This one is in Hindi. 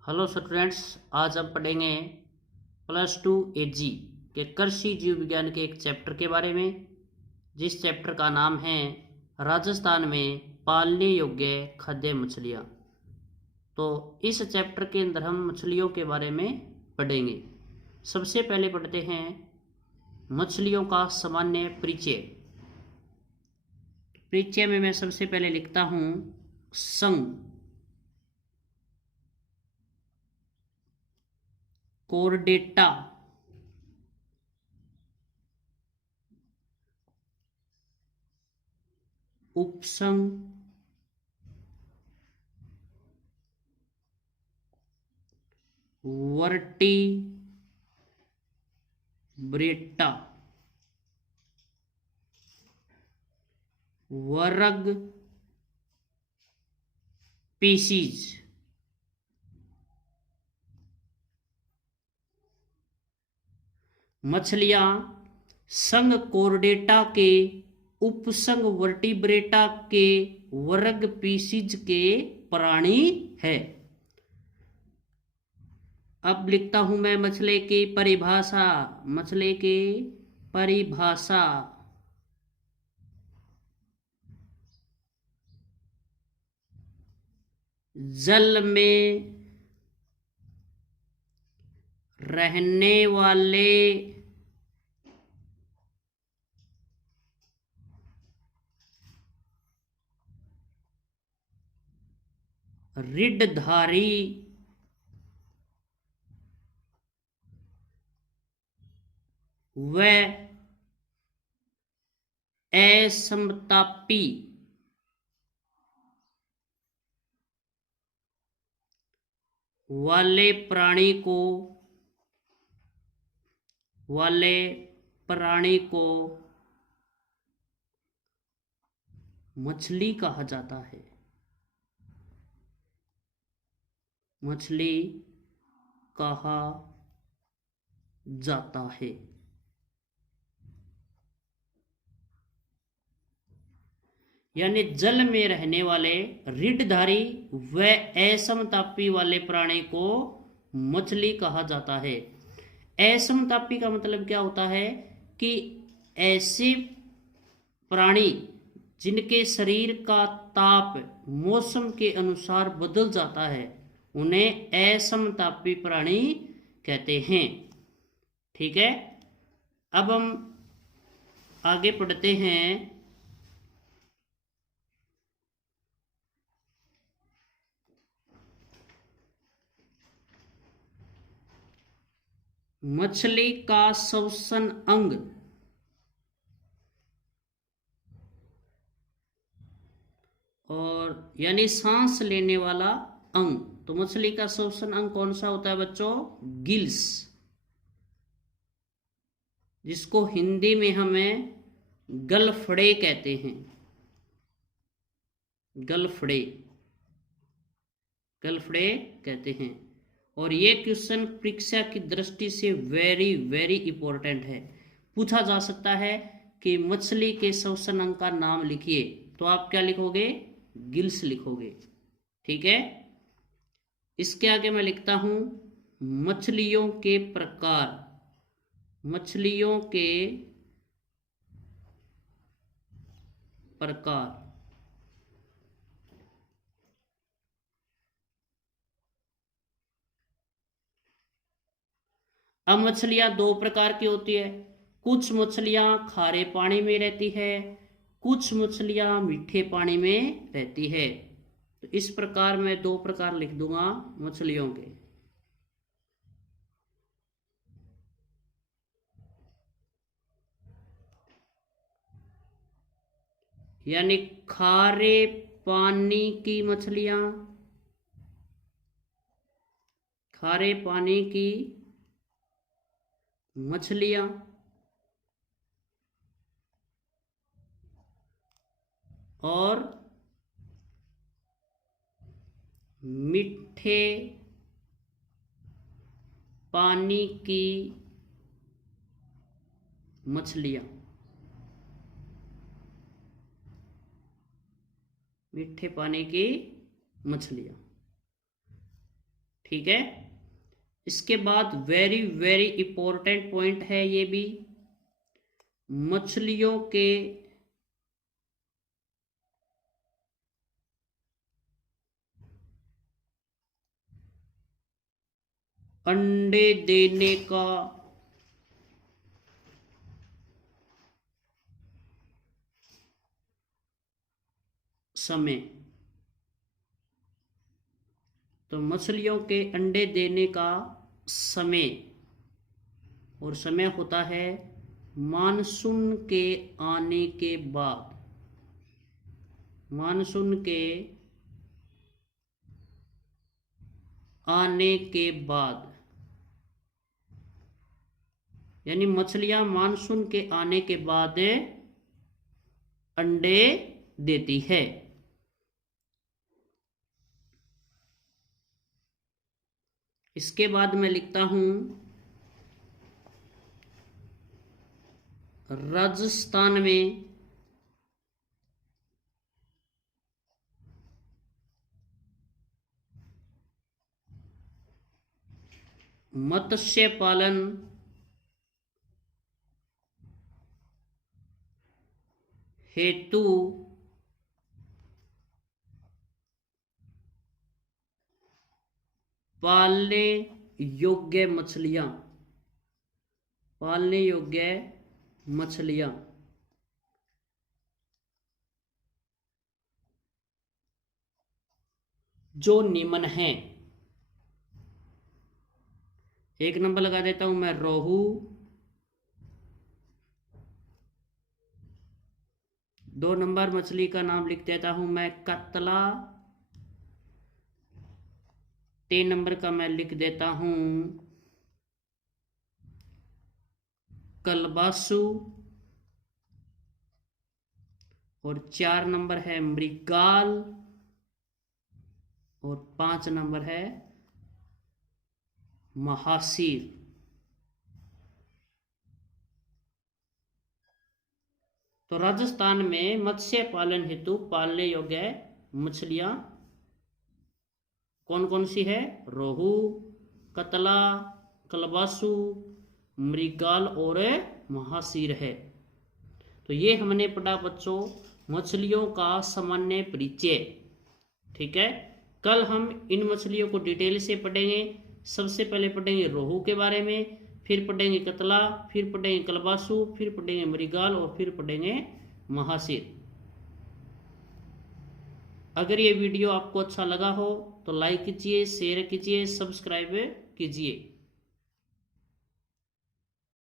हेलो स्टूडेंट्स, आज हम पढ़ेंगे +2 AG के कृषि जीव विज्ञान के एक चैप्टर के बारे में, जिस चैप्टर का नाम है राजस्थान में पालने योग्य खाद्य मछलियाँ। तो इस चैप्टर के अंदर हम मछलियों के बारे में पढ़ेंगे। सबसे पहले पढ़ते हैं मछलियों का सामान्य परिचय। परिचय में मैं सबसे पहले लिखता हूँ संघ, कोर्डेटा, उपसंघ, वर्टी ब्रेटा, वर्ग पीसीज। मछलियां संघ कोर्डेटा के उपसंघ वर्टिब्रेटा के वर्ग पीसीज के प्राणी है। अब लिखता हूं मैं मछली की परिभाषा। मछली की परिभाषा जल में रहने वाले रीढ़धारी व असमतापी वाले प्राणी को मछली कहा जाता है। मछली कहा जाता है। यानी जल में रहने वाले रीढ़धारी व असमतापी वाले प्राणी को मछली कहा जाता है। असमतापी का मतलब क्या होता है कि ऐसे प्राणी जिनके शरीर का ताप मौसम के अनुसार बदल जाता है, उन्हें असमतापी प्राणी कहते हैं। ठीक है, अब हम आगे पढ़ते हैं। मछली का श्वसन अंग और यानी सांस लेने वाला अंग। तो मछली का श्वसन अंग कौन सा होता है बच्चों? गिल्स, जिसको हिंदी में हमें गलफड़े कहते हैं। गलफड़े गलफड़े कहते हैं। और ये क्वेश्चन परीक्षा की दृष्टि से वेरी वेरी इंपॉर्टेंट है। पूछा जा सकता है कि मछली के श्वसन अंग का नाम लिखिए, तो आप क्या लिखोगे? गिल्स लिखोगे। ठीक है, इसके आगे मैं लिखता हूं मछलियों के प्रकार। मछलियों के प्रकार। अब मछलियां दो प्रकार की होती है। कुछ मछलियां खारे पानी में रहती है, कुछ मछलियां मीठे पानी में रहती है। तो इस प्रकार मैं दो प्रकार लिख दूंगा मछलियों के। यानी खारे पानी की मछलियां, खारे पानी की मछलियां और मीठे पानी की मछलियां। मीठे पानी की मछलियां। ठीक है। इसके बाद वेरी वेरी इंपॉर्टेंट पॉइंट है ये भी, मछलियों के अंडे देने का समय। तो मछलियों के अंडे देने का समय, और समय होता है मानसून के आने के बाद। मानसून के आने के बाद, यानी मछलियां मानसून के आने के बाद अंडे देती है। इसके बाद मैं लिखता हूं राजस्थान में मत्स्य पालन हेतु पालने योग्य मछलियां, पालने योग्य मछलियां जो निम्न है। एक नंबर लगा देता हूं मैं रोहू, दो नंबर मछली का नाम लिख देता हूं मैं कतला, तीन नंबर का मैं लिख देता हूं कलबासु, और चार नंबर है मृगाल, और पांच नंबर है महासीर। तो राजस्थान में मत्स्य पालन हेतु पालने योग्य मछलियां कौन कौन सी है? रोहू, कतला, कलबासु, मृगाल और महासीर है। तो ये हमने पढ़ा बच्चों मछलियों का सामान्य परिचय। ठीक है, कल हम इन मछलियों को डिटेल से पढ़ेंगे। सबसे पहले पढ़ेंगे रोहू के बारे में, फिर पढ़ेंगे कतला, फिर पढ़ेंगे कलबासु, फिर पढ़ेंगे मृगाल और फिर पढ़ेंगे महासीर। अगर ये वीडियो आपको अच्छा लगा हो तो लाइक कीजिए, शेयर कीजिए, सब्सक्राइब कीजिए।